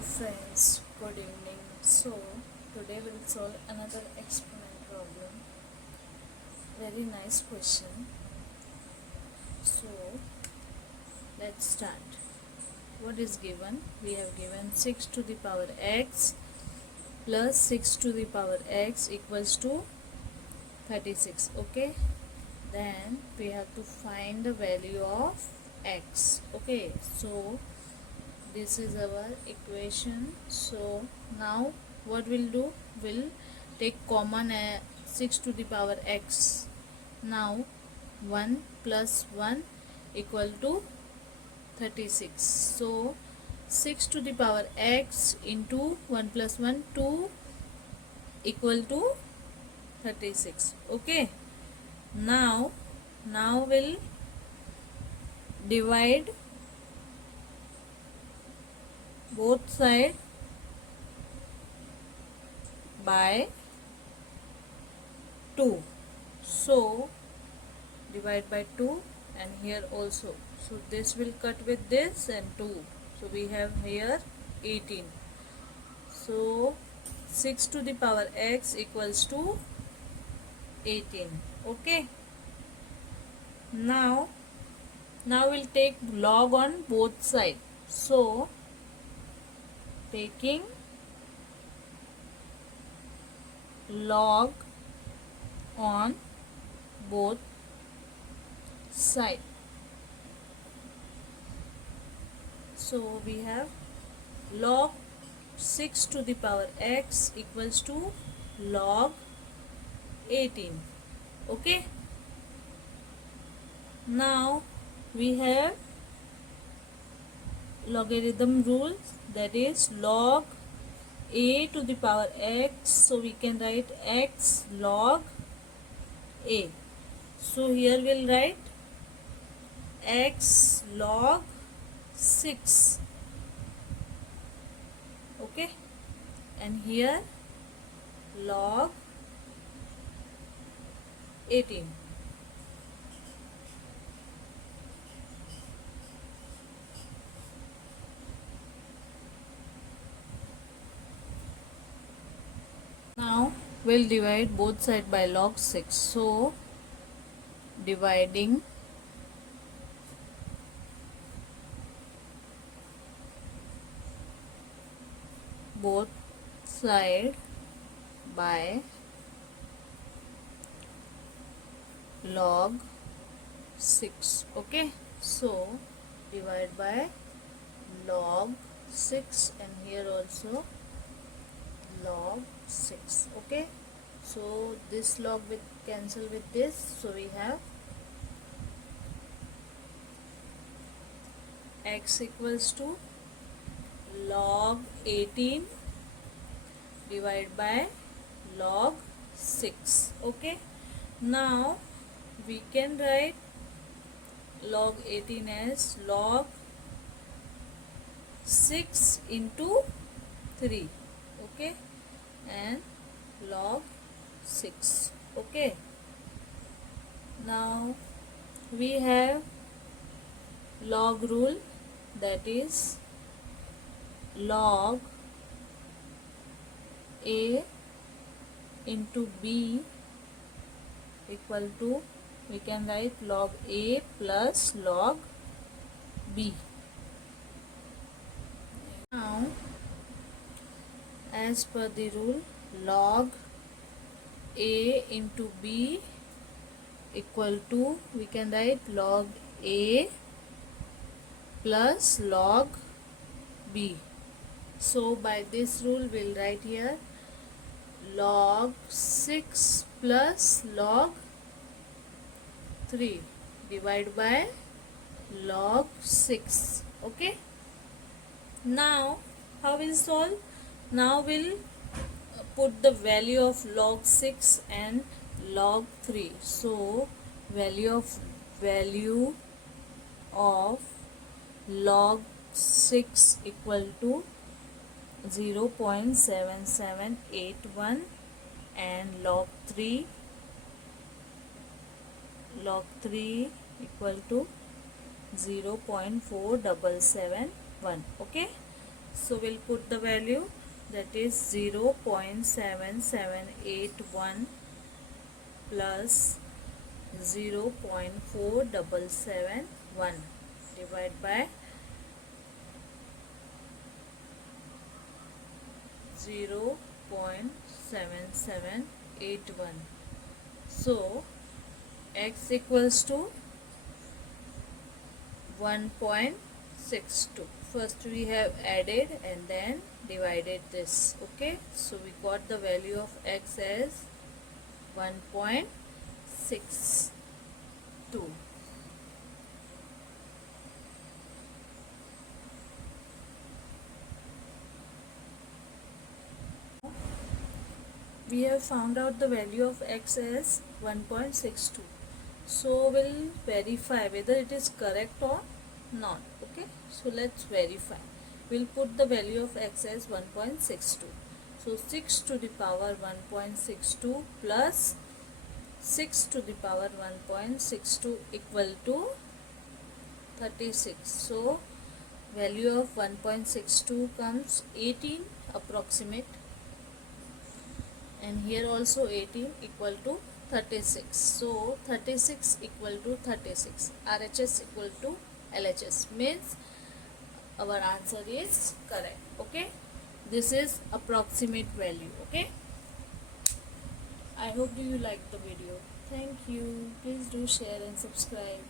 friends, good evening. So today we'll solve another experiment problem. Very nice question. So let's start. What is given? We have given 6 to the power x plus 6 to the power x equals to 36. Okay, then we have to find the value of x. Okay, so this is our equation. So now what we'll do, we'll take common 6 to the power x. Now 1 plus 1 equal to 36. So 6 to the power x into 1 plus 1, 2 equal to 36. Okay, now we'll divide both sides by 2. So divide by 2 and here also. So this will cut with this and 2. So we have here 18. So 6 to the power x equals to 18. Okay. Now we'll take log on both sides. So taking log on both sides. So we have log 6 to the power x equals to log 18. Okay. Now we have logarithm rule, that is log a to the power x. So we can write x log a. So here we'll write x log 6. Okay, and here log 18. Now we'll divide both sides by log 6. So dividing both sides by log 6. Okay, so divide by log 6 and here also log 6. Okay, so this log will cancel with this, so we have x equals to log 18 divided by log 6. Okay, now we can write log 18 as log 6 into 3. Okay, and log 6. Okay, now we have log rule, that is log a into b equal to, we can write log a plus log b. Now as per the rule, log a into b equal to, we can write log a plus log b. So by this rule we'll write here log 6 plus log 3 divided by log 6. Okay, now how we'll solve? Now we'll put the value of log 6 and log 3. So value of log 6 equal to 0.7781 and log 3 equal to 0.4771. Okay, So we'll put the value, that is 0.7781 plus 0.4771 divided by 0.7781. So x equals to 1.62. First we have added and then divided this. Okay, so we got the value of x as 1.62. We have found out the value of x as 1.62. So we'll verify whether it is correct or not. Okay, so let's verify. We'll put the value of x as 1.62. So 6 to the power 1.62 plus 6 to the power 1.62 equal to 36. So value of 1.62 comes 18 approximate, and here also 18 equal to 36. So 36 equal to 36. RHS equal to LHS means our answer is correct. Okay, this is approximate value. Okay, I hope you liked the video. Thank you. Please do share and subscribe.